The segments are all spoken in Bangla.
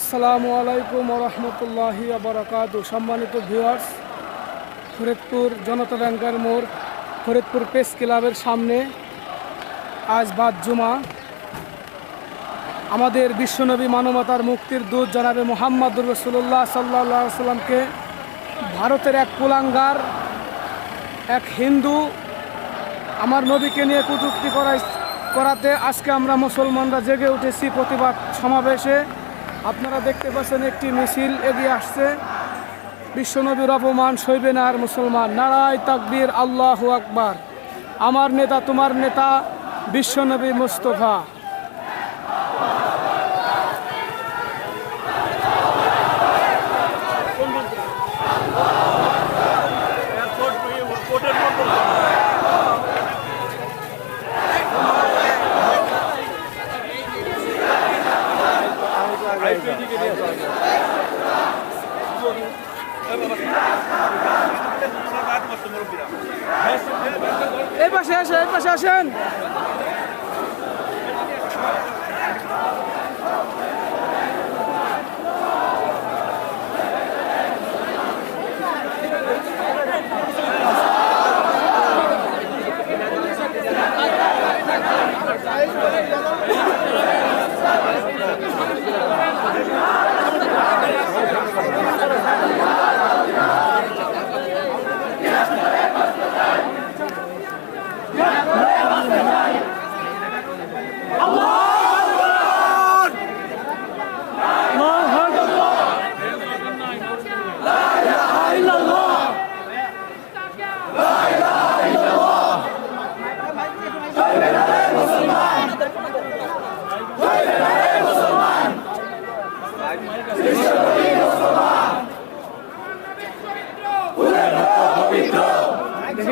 আসসালামু আলাইকুম রহমতুল্লাহি বারাকাতুহু। সম্মানিত ভিউয়ার্স, ফরিদপুর জনতা ব্যাংকের মোড় ফরিদপুর প্রেস ক্লাবের সামনে আজ বাদ জুমা। আমাদের বিশ্বনবী মানবতার মুক্তির দূত জনাবে মুহাম্মদুর রাসূলুল্লাহ সাল্লাল্লাহু আলাইহি সাল্লামকে ভারতের এক কুলাঙ্গার, এক হিন্দু আমার নবীকে নিয়ে কটূক্তি করাতে আজকে আমরা মুসলমানরা জেগে উঠেছি প্রতিবাদ সমাবেশে। আপনারা দেখতে পাচ্ছেন একটি মিছিল এগিয়ে আসছে। বিশ্বনবীর অপমান সইবে না আর মুসলমান। নারায়ে তাকবীর, আল্লাহু আকবার। আমার নেতা তোমার নেতা বিশ্বনবী মুস্তাফা। এই পাশে আসেন।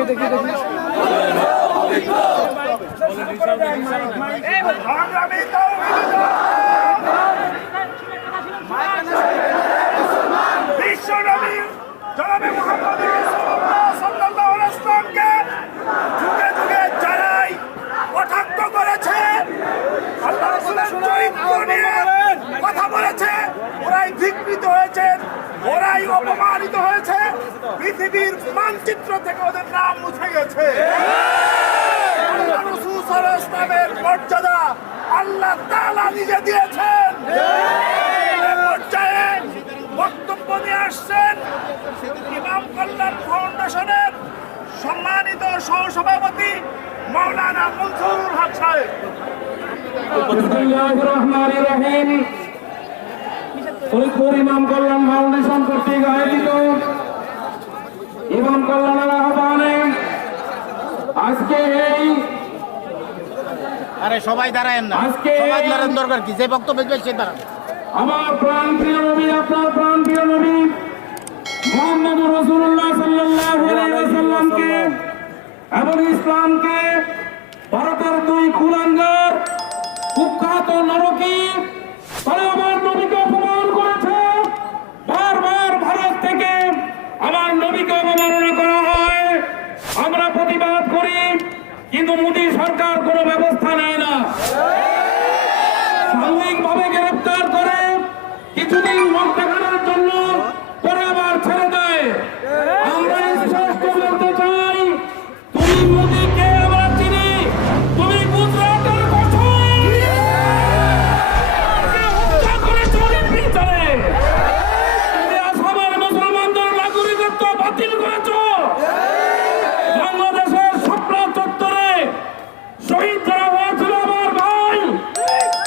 দেখি বিশ্বনবী জনাবে মুহাম্মদ রাসূলুল্লাহ সাল্লাল্লাহু আলাইহি ওয়াসাল্লামকে যুগে যুগে যারাই কটাক্ষ করেছে, আল্লাহ রাসূলের চরিত্র নিয়ে কথা বলেছে, ওরাই ধিক্কৃত হয়েছে, ওরাই অপমানিত হয়েছে। পৃথিবীর মানচিত্র থেকে ওদের নাম মুছে গেছে। আল্লাহ রাসূল সাল্লাল্লাহু আলাইহি ওয়াসাল্লামের মর্যাদা আল্লাহ তাআলা নিজে দিয়েছেন। এই পর্যায়ে বক্তব্য নিয়ে আসছেন ইমাম কল্যাণ ফাউন্ডেশনের সম্মানিত সহসভাপতি মাওলানা মনসুরুল হক সাহেব। বিসমিল্লাহির রহমানির রহিম। ফরিদপুর ইমাম কল্যাণ ফাউন্ডেশন কর্তৃক আয়োজিত ইমাম কল্যাণের আহ্বানে আজকে সবাই দাঁড়ায়েন না, সবাই দাঁড়ান, দরকার কি, যে বক্তব্য দেবেন সে দাঁড়ান। আমার প্রাণ প্রিয় নবী, আপনার প্রাণ প্রিয় নবী মুহাম্মদুর রাসূলুল্লাহ সাল্লাল্লাহু আলাইহি ওয়াসাল্লামকে এবং ইসলামকে ভারতের দুই কুলাঙ্গার কুখ্যাত নরকী তারা আমার নবীকে অপমান করেছে। বারবার ভারত থেকে আমার নবীকে অবমাননা করা হয়, আমরা প্রতিবাদ করি, কিন্তু মোদী সরকার কোনো ব্যবস্থা নেয় না। সাময়িকভাবে গ্রেফতার করে কিছুদিন লোক দেখানোর জন্য পরে আবার ছেড়ে দেয়। আমরা স্পষ্ট বলতে চাই, তুমি মোদীকে আমরা চিনি, তুমি গুজরাটের হত্যা করেছো নির্বিচারে, তুমি আসামের মুসলমানদের নাগরিকত্ব বাতিল করেছো, বাংলাদেশের শাপলা চত্বরে শহীদ যারা হয়েছিল আমার ভাই,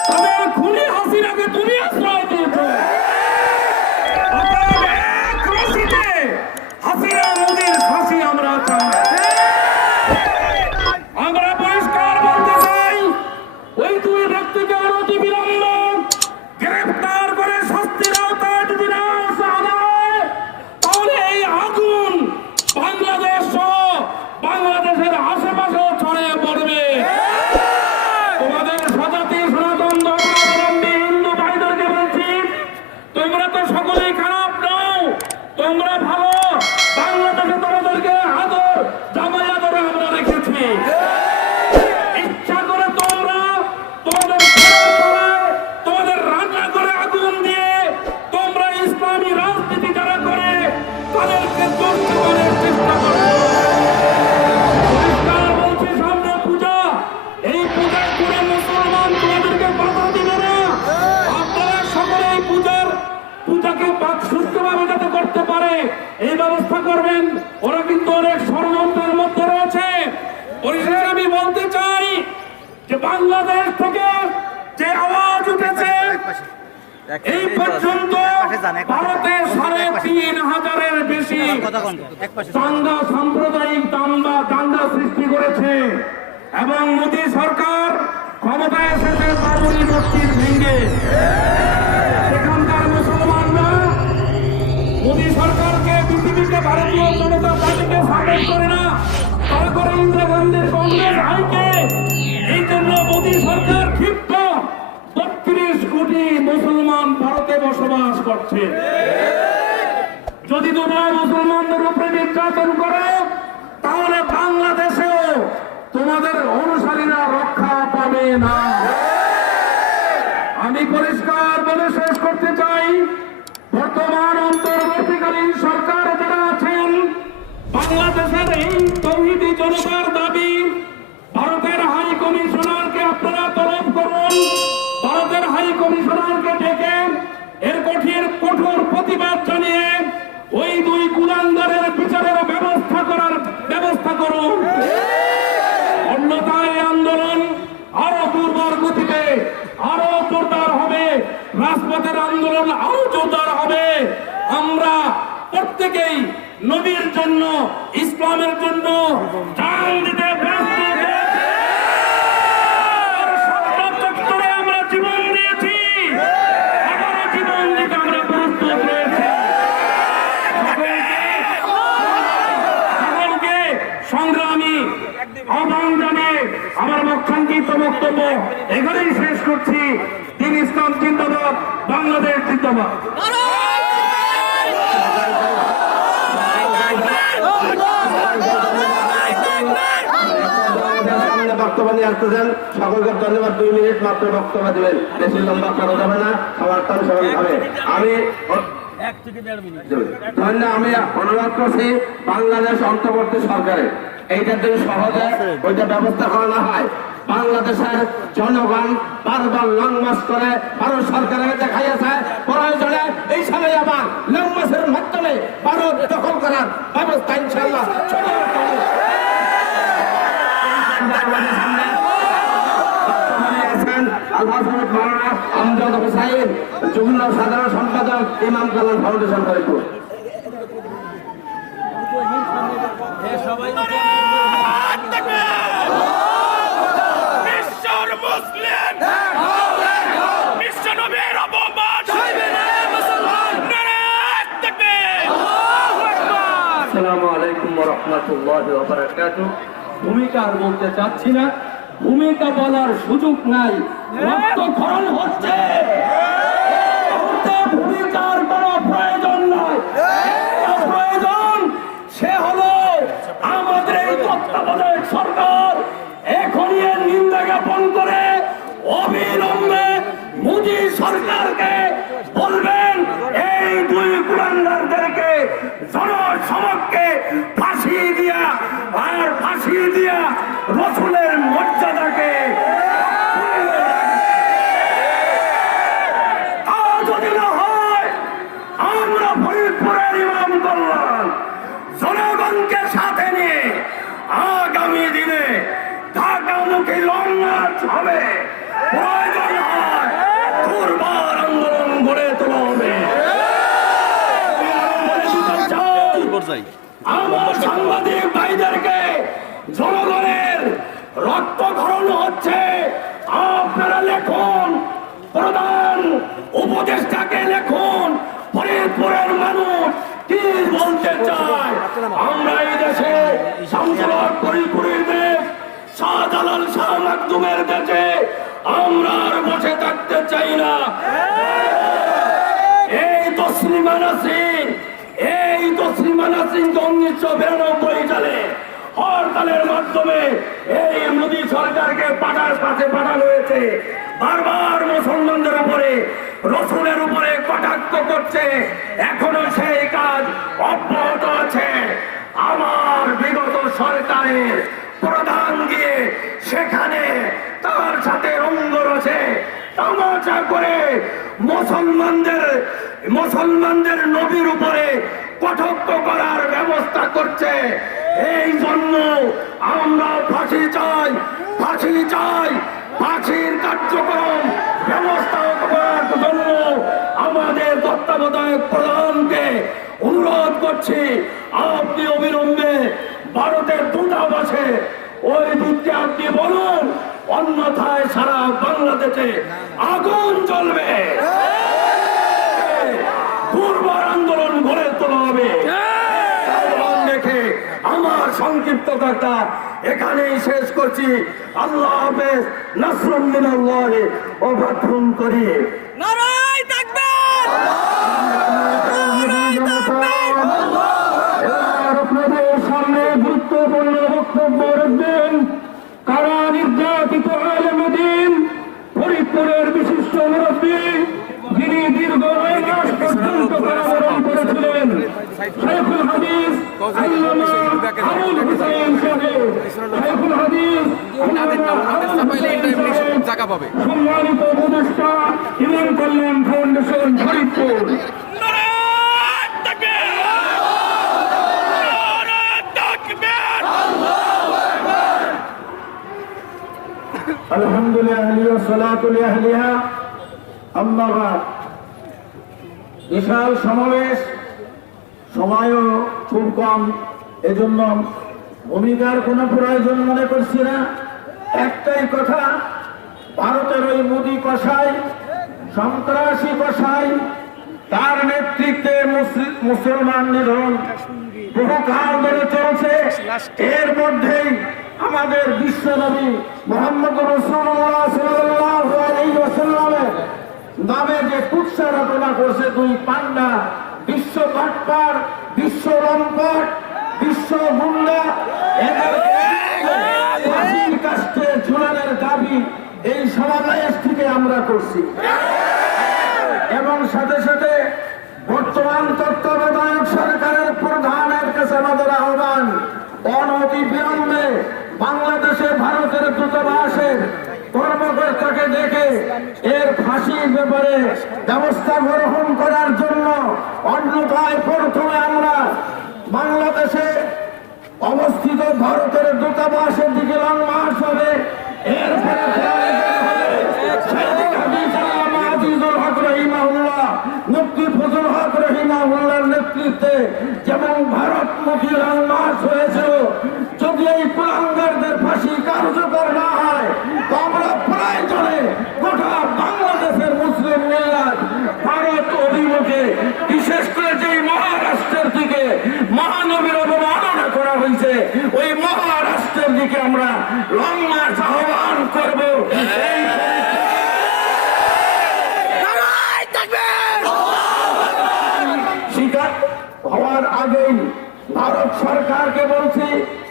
তাদের খুনি হাসিনাকে তুমি আশ্রয় দিয়েছো। ভোটটাকে সুষ্ঠুভাবে যাতে করতে পারে এই ব্যবস্থা করবেন। ওরা কিন্তু অনেক ষড়যন্ত্রের মধ্যে রয়েছে। পরিশেষে আমি বলতে চাই যে বাংলাদেশ থেকে যে আওয়াজ উঠেছে এই পর্যন্ত ভারতে ৩,৫০০-এর বেশি দাঙ্গা, সাম্প্রদায়িক দাঙ্গা সৃষ্টি করেছে এবং মোদী সরকার ক্ষমতায় এসেছে বাবরি মসজিদ ভেঙে। সেখানকার মুসলমানরা মোদী সরকারকে, পৃথিবীকে, ভারতীয় জনতা পার্টিকে সাপোর্ট করে না, তারা করে ইন্দিরা গান্ধীর কংগ্রেস হাইকে। এই জন্য মোদী সরকার ক্ষিপ্ত। ৩২ কোটি মুসলমান ভারতে বসবাস করছে। যদি তোমরা মুসলমানদের উপরে নির্যাতন করো তাহলে বাংলাদেশেও তোমাদের অনুসারীরা রক্ষা পাবে না। আমি পরিষ্কার বলে শেষ করতে চাই, বর্তমান অন্তর্বর্তীকালীন সরকার যারা আছেন, বাংলাদেশের এই তৌহিদি জনতার দাবি ভারতের হাই কমিশনারকে আপনারা তলব করুন। ভারতের হাই কমিশনারকে ডেকে এর কঠোর প্রতিবাদ জানিয়ে ওই 2 কুলাঙ্গারের বিচারের ব্যবস্থা করুন। অন্যথায় আন্দোলন আরো দুর্বার গতিতে আরো জোরদার হবে, রাজপথের আন্দোলন আরো জোরদার হবে। আমরা প্রত্যেকেই নবীর জন্য, ইসলামের জন্য জান দিতে ব্যস্ত। আমরা জীবন দিয়েছি, আবারও জীবন দিতে আমরা প্রস্তুত রয়েছি। সকলকে সংগ্রামী আহ্বান জানিয়ে আমার সংক্ষিপ্ত বক্তব্য এখানেই শেষ করছি। দিন ইসলাম জিন্দাবাদ, বাংলাদেশ জিন্দাবাদ। বক্তব্য নিয়ে আসতেছেন, সকলকে ধন্যবাদ। 2 মিনিট মাত্র বক্তব্য দেবেন, বেশি লম্বা করা যাবে না, সবার টান সবাই হবে। আমি অনুরোধ করছি বাংলাদেশ অন্তর্বর্তী সরকারে এইটা যদি সহজে ওইটা ব্যবস্থা করা না হয়, বাংলাদেশের জনগণ বারবার লং মার্চ করে ভারত সরকারের দেখাইয়াছে, প্রয়োজনে এই সময় আবার লং মার্চের মাধ্যমে ভারত দখল করার ব্যবস্থা ইনশাআল্লাহ আমজাদ হোসাইন, যুগ্ম সাধারণ সম্পাদক, ইমাম কালাম ফাউন্ডেশন ফরিদপুর। আসসালামু আলাইকুম ওয়া রাহমাতুল্লাহি ওয়া বারাকাতুহু। ভূমিকা আর বলতে চাচ্ছি না, ভূমিকা বলার সুযোগ নাই, রক্তক্ষরণ হচ্ছে। ভূমিকার কোনো প্রয়োজন নাই, প্রয়োজন সে হলো আমাদের এই তত্ত্বাবধায়ক সরকার এখনই এর নিন্দা জ্ঞাপন করে অবিলম্বে মোদী সরকারকে বলবেন এই 2 কুলাঙ্গারদেরকে জনসমক্ষে ফাঁসি দিয়া রসুলের মর্যাদাকে যদি না হয়, আমরা ফরিদপুরের ইমাম কল্যাণ জনগণকে সাথে নিয়ে আগামী দিনে ঢাকামুখী লং মার্চ হবে। প্রয়োজন হয় দুর্বার আন্দোলন গড়ে তোলা হবে। আমার সাংবাদিক ভাইদেরকে, জনগণের রক্তক্ষরণ হচ্ছে, আপনারা লেখুন, প্রধান উপদেষ্টাকে লেখুন, ফরিদপুরের মানুষ কি বলতে চায়। আমরা এই দেশে শামসুল হক ফরিদপুরের দেশ, শাহজালাল শাহ মাকদুমের দেশে আমরা আর বসে থাকতে চাই না। এই তসলিমা নাসরিন 1992 সালে হরতালের মাধ্যমে এই মোদী সরকারকে পাঠানো হয়েছে। বারবার মুসলমানদের উপরে, রসুলের উপরে কটাক্ষ করছে, এখনো সেই কাজ অব্যাহত আছে। আমার বিগত সরকারের প্রধান গিয়ে সেখানে তার সাথে অঙ্গ রয়েছে তামাশা করে মুসলমানদের নবীর উপরে কটাক্ষ করার ব্যবস্থা করছে। এই জন্য আমরা ফাঁসি চাই, ফাঁসি চাই, ফাঁসির কার্যক্রম ব্যবস্থা করার জন্য আমাদের তত্ত্বাবধায়ক প্রধানকে অনুরোধ করছি, আপনি অবিলম্বে ভারতের দূতাবাসে ওই দূতকে আপনি বলুন, অন্যথায় সারা বাংলাদেশে আগুন জ্বলবে, দুর্বার আন্দোলন গড়ে তোলা হবে। দেখে আমার সংক্ষিপ্ত কথা এখানেই শেষ করছি। আল্লাহ হাফেজ। নাসরুম মিনাল্লাহ ওয়া ফাতহুন করিম। নারায়ে তাকবীর! নারায়ে তাকবীর! আপনাদের সামনে গুরুত্বপূর্ণ বক্তব্য রাখবেন কারা নির্যাতিত আলেম দ্বীন ফরিদপুরের বিশিষ্ট মুরব্বী, যিনি দীর্ঘ 9 মাস পর্যন্ত কারাবরণ করেছিলেন, শাইখুল হাদিস আল্লামা আবুল হুসাইন সাহেব। শাইখুল হাদিস আল্লামা আবুল হুসাইন সাহেব সম্মানিত উপদেষ্টা, ইমাম কল্যাণ ফাউন্ডেশন, ফরিদপুর। আলহামদুলিল্লাহ, আম্মা বাদ। বিশাল সমাবেশ, সময়ও খুব কম, এজন্য ভূমিকার কোনো প্রয়োজন মনে করছি না। একটাই কথা, ভারতের ওই মোদী কসাই, সন্ত্রাসী কসাই, তার নেতৃত্বে মুসলমান নিধন বহুকাল ধরে চলছে। এর মধ্যেই আমাদের বিশ্বনবী মুহাম্মদ রাসূলুল্লাহ সাল্লাল্লাহু আলাইহি ওয়াসাল্লামের নামে যে কুৎসা রচনা করছে দুই পান্ডা, বিশ্ব বাটপার, বিশ্ব লম্পট, বিশ্ব গুন্ডা, এদের ফাঁসির কাস্টে ঝুলানোর দাবি এই সমাবেশ থেকে আমরা করছি। এবং সাথে সাথে বর্তমান তত্ত্বাবধায়ক সরকারের প্রধানের কাছে আমাদের আহ্বান, অনতি বিলম্বে বাংলাদেশে ভারতের দূতাবাসের কর্মকর্তাকে দেখে এর ফাঁসির ব্যাপারে ব্যবস্থা গ্রহণ করার জন্য, অন্যথায় প্রথমে আমরা বাংলাদেশে অবস্থিত ভারতের দূতাবাসের দিকে লং মার্চ হবে, এরপরে মুফতি ফজল হক রহিমাহুল্লাহর নেতৃত্বে যেমন ভারতমুখী লং মার্চ হয়েছিল, যদি এই কুলাঙ্গারদের ফাঁসি কার্যকর না হয় তো আমরা প্রয়োজনে গোটা বাংলাদেশের মুসলিম মিল্লাত ভারত অভিমুখে, বিশেষ করে যে মহারাষ্ট্রের দিকে মহানবীর অবমাননা করা হয়েছে, ওই মহারাষ্ট্রের দিকে আমরা লং মার্চ আহ্বান করব। শিকার হওয়ার আগেই ভারত সরকারকে বলছি,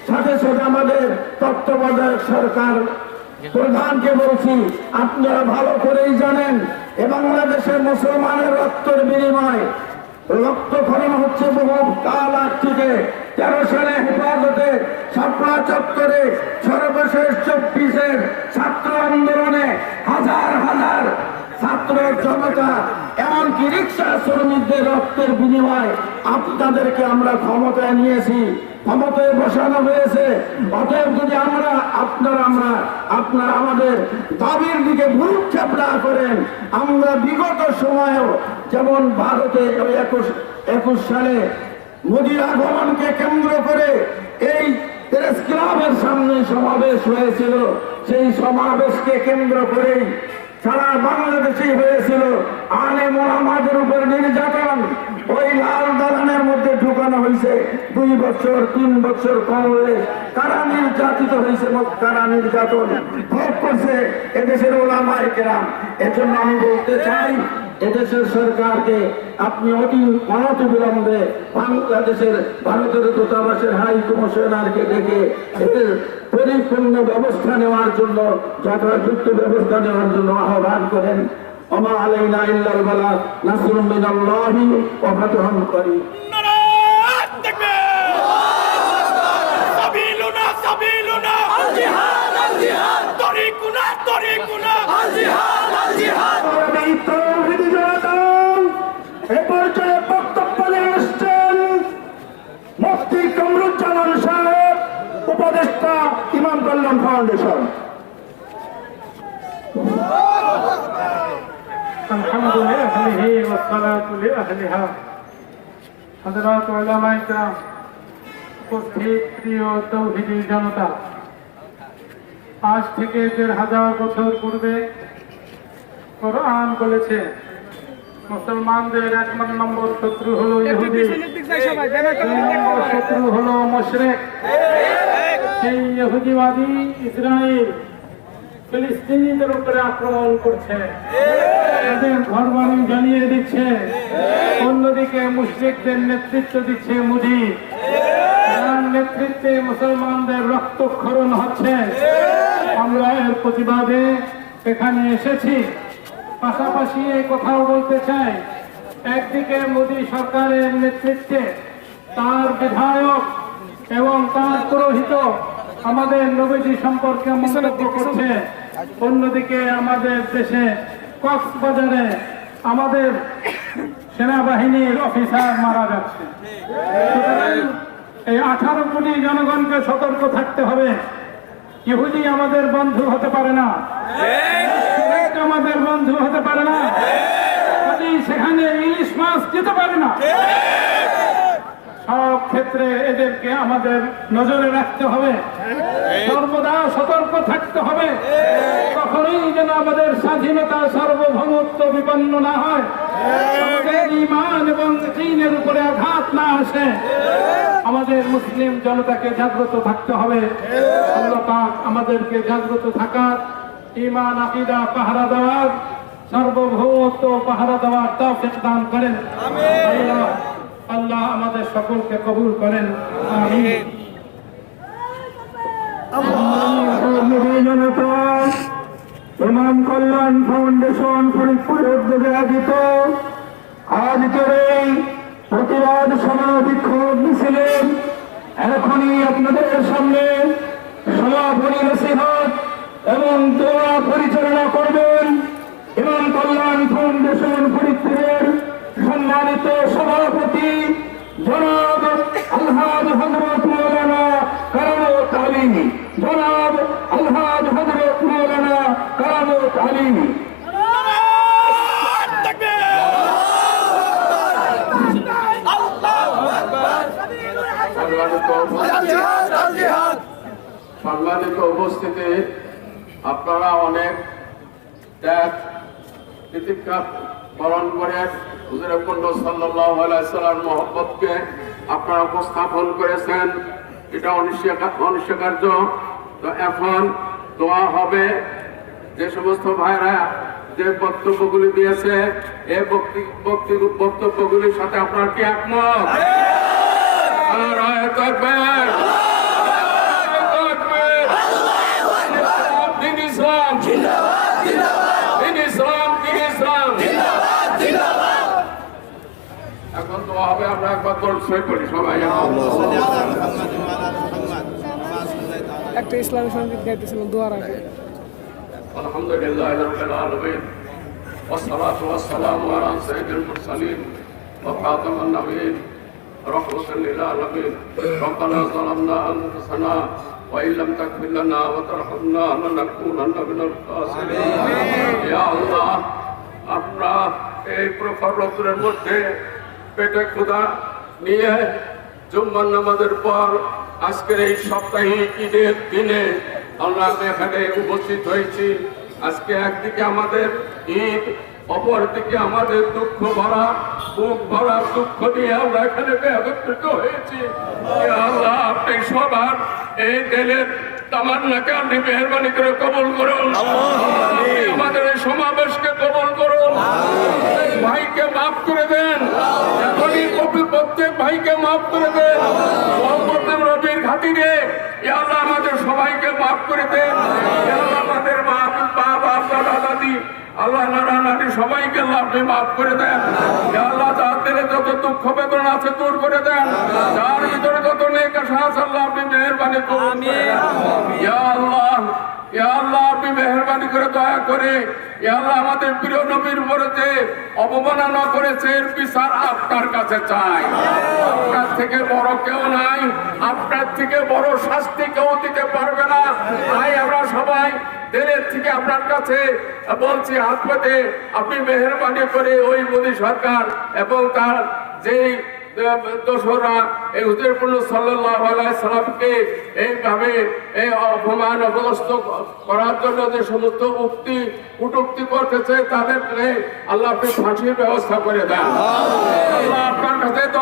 সাথে সাথে আমাদের তত্ত্বাবধায়ক সরকার প্রধানকে বলছি, আপনারা ভালো করেই জানেন এ বাংলাদেশের মুসলমানের রক্তের বিনিময় রক্তক্ষরণ হচ্ছে বহু কাল আগ থেকে। 13 সালে হেফাজতে শাপলা চত্বরে সর্বশেষ 24-এর ছাত্র আন্দোলনে হাজার হাজার ছাত্র জনতা, এমনকি রিক্সা শ্রমিকদের রক্তের বিনিময় আপনাদেরকে আমরা ক্ষমতায় নিয়েছি, ক্ষমতায় বসানো হয়েছে। অতএব যদি আপনারা আমাদের দাবির দিকে ভ্রুক্ষেপ না করেন, আমরা বিগত সময়েও যেমন ভারতে 21 সালে মোদীর আগমনকে কেন্দ্র করে এই প্রেস ক্লাবের সামনে সমাবেশ হয়েছিল, সেই সমাবেশকে কেন্দ্র করেই সারা বাংলাদেশে হয়েছিল আলেম ওলামাদের উপর নির্যাতন। ওই লাল দালানের মধ্যে ঢুকানো হয়েছে 2 বছর 3 বছর কংগ্রেস, কারা নির্যাতিত হয়েছে, কারা নির্যাতন ভোগ করছে এদেশের ওলামায়ে কেরাম। এজন্য আমি বলতে চাই, এদেশের সরকারকে আপনি অনতি বিলম্বে বাংলাদেশের ভারতের দূতাবাসের হাই কমিশনারকে ডেকে এদের পরিপূর্ণ ব্যবস্থা নেওয়ার জন্য, যথাযথ ব্যবস্থা নেওয়ার জন্য আহ্বান করেন। ওমা আলাইনা ইল্লাল বালাগ, নাসরুম মিনাল্লাহি ওয়া ফাতহুন করিম। নারায়ে তাকবীর! সাবিলুনা সাবিলুনা আল জিহাদ আল জিহাদ, তরিকুনা তরিকুনা আল জিহাদ। এ পর্যায়ে বক্তব্য নিয়ে আসছেন মুফতি কামরুজ্জামান সাহেব, উপদেষ্টা ইমাম কল্যাণ ফাউন্ডেশন। الحمد لأهله والصلاة لأهلها حضرات علماء کرام উপস্থিত প্রিয় তৌহিদি জনতা, আজ থেকে ১,৫০০ বছর পূর্বে কোরআন বলেছে মুসলমানদের ১ নম্বর শত্রু হলো ইহুদি, ২ নম্বর শত্রু হলো মুশরিক। সেই ইহুদিবাদী ইসরায়েল ফিলিস্তিনিদের উপরে আক্রমণ করছে, তাদের ঘরবাড়ি জ্বালিয়ে দিচ্ছে। অন্যদিকে মুশরিকদের নেতৃত্ব দিচ্ছে মোদি, যার নেতৃত্বে মুসলমানদের রক্তক্ষরণ হচ্ছে। আমরা এর প্রতিবাদে এখানে এসেছি। পাশাপাশি এই কথাও বলতে চাই, একদিকে মোদি সরকারের নেতৃত্বে তার বিধায়ক এবং তার পুরোহিত আমাদের নবীজি সম্পর্কে মন্তব্য করছে, অন্যদিকে আমাদের দেশে কক্সবাজারে আমাদের সেনাবাহিনীর অফিসার মারা যাচ্ছে। সুতরাং এই 18 কোটি জনগণকে সতর্ক থাকতে হবে। ইহুদি আমাদের বন্ধু হতে পারে না, আমাদের বন্ধু হতে পারে না, সেখানে ইলিশ মাছ যেতে পারে না। সব ক্ষেত্রে এদেরকে আমাদের নজরে রাখতে হবে, সর্বদা সতর্ক থাকতে হবে, কখনোই যেন আমাদের স্বাধীনতা সার্বভৌমত্ব বিপন্ন না হয়, আমাদের ঈমান এবং দ্বীনের উপরে আঘাত না আসে। আমাদের মুসলিম জনতাকে জাগ্রত থাকতে হবে। আল্লাহ পাক আমাদেরকে জাগ্রত থাকার, ঈমান আকীদা পাহারা দেওয়ার, সার্বভৌমত্ব পাহারা দেওয়ার তৌফিক দান করেন। আল্লাহ আমাদের সকলকে কবুল করেন, আমিন। ইমাম কল্যাণ ফাউন্ডেশন ফরিদপুরের উদ্যোগে আয়োজিত আজকের এই প্রতিবাদ সভা বিক্ষোভ মিছিলে এখনই আপনাদের সামনে সমাপনী নসিহত এবং দোয়া পরিচালনা করবেন ইমাম কল্যাণ ফাউন্ডেশন ফরিদপুরের সম্মানিত সভাপতি জনাব আলহাজ হযরত মাওলানা কারামত আলী, জনাব আলহাজ হযরত মাওলানা কারামত আলী। সম্মানিত উপস্থিতি, আপনারা অনেক ত্যাগ প্রতীক্ষা পালন করে হুজুর আকরাম সাল্লাল্লাহু আলাইহি ওয়াসাল্লাম মহব্বতকে আপনারা উপস্থাপন করেছেন। এটা অনিশ্চয়কার্য। তো এখন দোয়া হবে। যে সমস্ত ভাইরা যে বক্তব্যগুলি দিয়েছে, এই বক্তব্যগুলির সাথে আপনারা কি একমত? নারায়ে তাকবীর, দিন ইসলাম জিন্দাবাদ, দিন ইসলাম, দিন ইসলাম জিন্দাবাদ। এখন তো হবে, আমরা একবার দৌড় সই করি সবাই। একটা ইসলামী সঙ্গীত গাইতেছিলাম দোয়ার আগে। আলহামদুলিল্লাহি রাব্বিল আলামিন ওয়াসসালাতু ওয়াসসালামু আলা সাইয়্যিদিল মুরসালিন ওয়া খাতামান নাবিয়্যিন রাহমাতাল লিল আলামিন। রব্বানা যালামনা আনফুসানা ওয়া ইল্লাম তাগফির লানা ওয়া তারহামনা লানাকুনান্না মিনাল খাসিরিন। ইয়া আল্লাহ, আমরা এই প্রখর রৌদ্রের মধ্যে পেটে ক্ষুধা নিয়ে জুম্মার নামাজের পর আজকের এই সাপ্তাহিক ঈদের দিনে আমরা এখানে উপস্থিত হয়েছি। আজকে একদিকে আমাদের ঈদ, অপরদিকে আমাদের দুঃখ ভরা, বুক ভরা দুঃখ নিয়ে আমরা এখানে একত্রিত হয়েছি। ইয়া আল্লাহ, আপনি সবার এই দিলের তামান্নাকে আপনি মেহেরবানি করে কবুল করুন। আমাদের এই সমাবেশকে কবুল করুন। ভাইকে মাফ করে দেন, এখনই প্রত্যেক ভাইকে মাফ করে দেন। প্রত্যেক রবির খাতিরে ইয়া আল্লাহ আমাদের সবাইকে মাফ করে দেন। ইয়া আল্লাহ আমাদের মা, বাবা, দাদা, দাদি, আল্লাহ নানা নানি সবাইকে আল্লাহ আপনি মাফ করে দেন। ইয়া আল্লাহ যাদের যত দুঃখ বেদনা আছে দূর করে দেন, যার ভিতরে যত নেক আশা আছে আল্লাহ আপনি মেহেরবানি করুন। ইয়া আল্লাহ ইয়া আল্লাহ আপনি মেহেরবানি করে দয়া করে ইয়া আল্লাহ আমাদের প্রিয় নবীর উপরে যে অবমাননা করেছে এর বিচার আপনার কাছে চাই। আপনার থেকে বড় কেউ নাই, আপনার থেকে বড় শাস্তি কেউ দিতে পারবে না। তাই আমরা সবাই দিলের থেকে আপনার কাছে বলছি, হাত পেতে আপনি মেহেরবানি করে ওই মোদী সরকার এবং তার যেই দোসরা এই হুজুরপুর সাল্লাল্লাহু আলাইহি সাল্লামকে এইভাবে এই অপমান অপদস্থ করার জন্য যে সমস্ত উক্তি কটূক্তি করতেছে তাদেরকে আল্লাহ আপনি ফাঁসির ব্যবস্থা করে দেন। আল্লাহ আপনার কাছে তো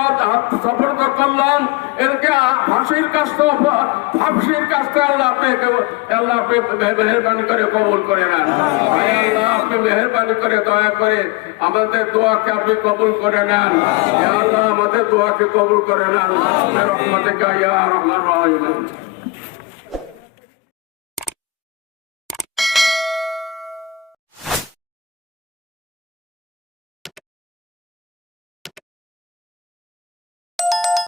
সফর্দ করলাম, এরকে ফাঁসির কাজটা আল্লাহ আপনি মেহেরবানি করে কবুল করে নেন। আল্লাহ আপনি মেহেরবানি করে দয়া করে আমাদের দোয়াকে আপনি কবুল করে নেন। আল্লাহ আমাদের দোয়াকে কবুল করে নেন। রহমতে ইয়া রহমান রহিম।